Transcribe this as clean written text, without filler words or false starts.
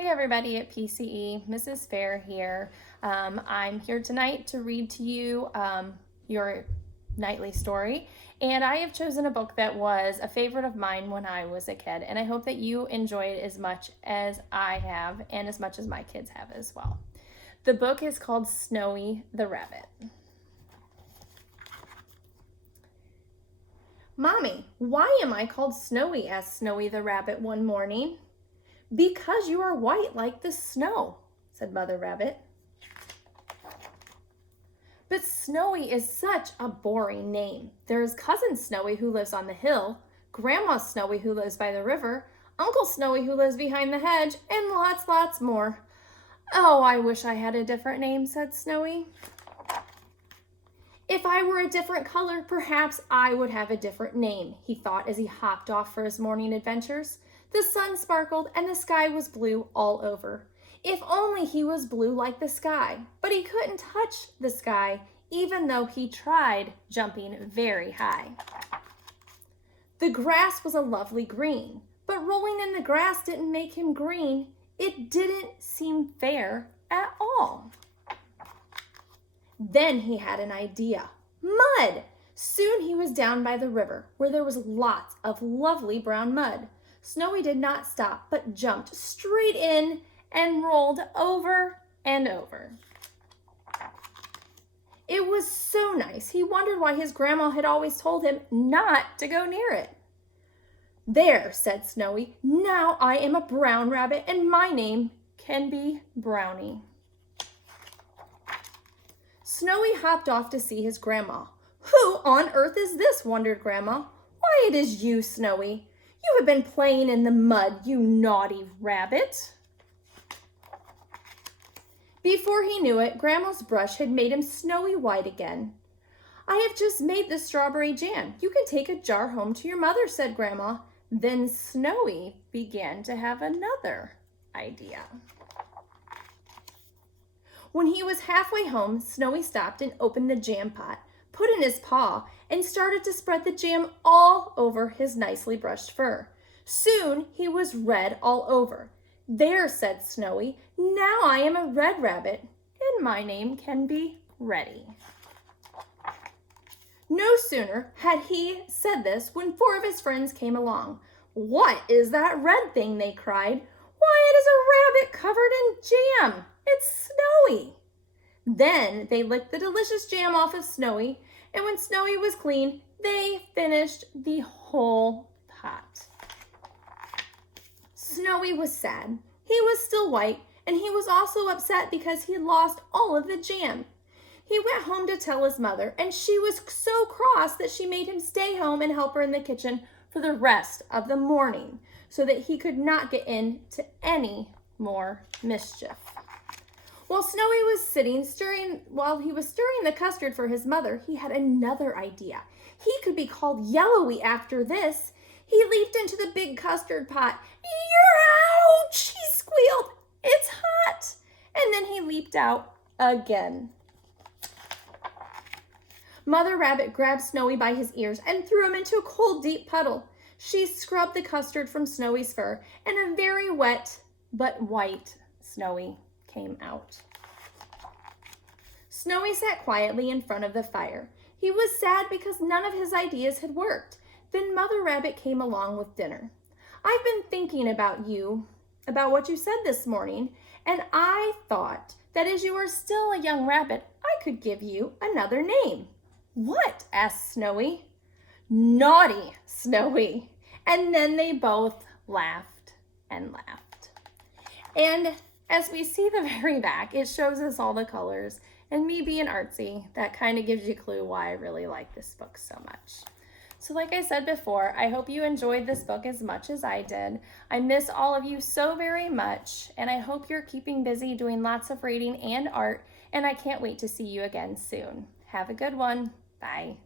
Hey everybody at PCE, Mrs. Fehr here. I'm here tonight to read to you your nightly story, and I have chosen a book that was a favorite of mine when I was a kid, and I hope that you enjoy it as much as I have and as much as my kids have as well. The book is called Snowy the Rabbit. "Mommy, why am I called Snowy?" asked Snowy the Rabbit one morning. "Because you are white like the snow," said Mother Rabbit. "But Snowy is such a boring name. There is Cousin Snowy who lives on the hill, Grandma Snowy who lives by the river, Uncle Snowy who lives behind the hedge, and lots more." "Oh, I wish I had a different name," said Snowy. "If I were a different color, perhaps I would have a different name," he thought as he hopped off for his morning adventures. The sun sparkled and the sky was blue all over. If only he was blue like the sky, but he couldn't touch the sky, even though he tried jumping very high. The grass was a lovely green, but rolling in the grass didn't make him green. It didn't seem fair at all. Then he had an idea. Mud! Soon he was down by the river, where there was lots of lovely brown mud. Snowy did not stop, but jumped straight in and rolled over and over. It was so nice, he wondered why his grandma had always told him not to go near it. "There," said Snowy, "now I am a brown rabbit, and my name can be Brownie." Snowy hopped off to see his grandma. "Who on earth is this?" wondered Grandma. "Why, it is you, Snowy. You have been playing in the mud, you naughty rabbit." Before he knew it, Grandma's brush had made him snowy white again. "I have just made the strawberry jam. You can take a jar home to your mother," said Grandma. Then Snowy began to have another idea. When he was halfway home, Snowy stopped and opened the jam pot, put in his paw, and started to spread the jam all over his nicely brushed fur. Soon he was red all over. "There," said Snowy, "now I am a red rabbit, and my name can be Reddy." No sooner had he said this when 4 of his friends came along. "What is that red thing?" they cried. "Why, it is a rabbit covered in jam. It's Snowy." Then they licked the delicious jam off of Snowy, and when Snowy was clean, they finished the whole pot. Snowy was sad. He was still white, and he was also upset because he had lost all of the jam. He went home to tell his mother, and she was so cross that she made him stay home and help her in the kitchen for the rest of the morning so that he could not get into any more mischief. While Snowy was sitting stirring the custard for his mother, he had another idea. He could be called Yellowy after this. He leaped into the big custard pot. "Ouch!" he squealed. "It's hot!" And then he leaped out again. Mother Rabbit grabbed Snowy by his ears and threw him into a cold, deep puddle. She scrubbed the custard from Snowy's fur, and a very wet but white Snowy came out. Snowy sat quietly in front of the fire. He was sad because none of his ideas had worked. Then Mother Rabbit came along with dinner. "I've been thinking about what you said this morning, and I thought that as you are still a young rabbit, I could give you another name." "What?" asked Snowy. "Naughty Snowy." And then they both laughed and laughed. And as we see the very back, it shows us all the colors. And me being artsy, that kind of gives you a clue why I really like this book so much. So like I said before, I hope you enjoyed this book as much as I did. I miss all of you so very much, and I hope you're keeping busy doing lots of reading and art, and I can't wait to see you again soon. Have a good one. Bye.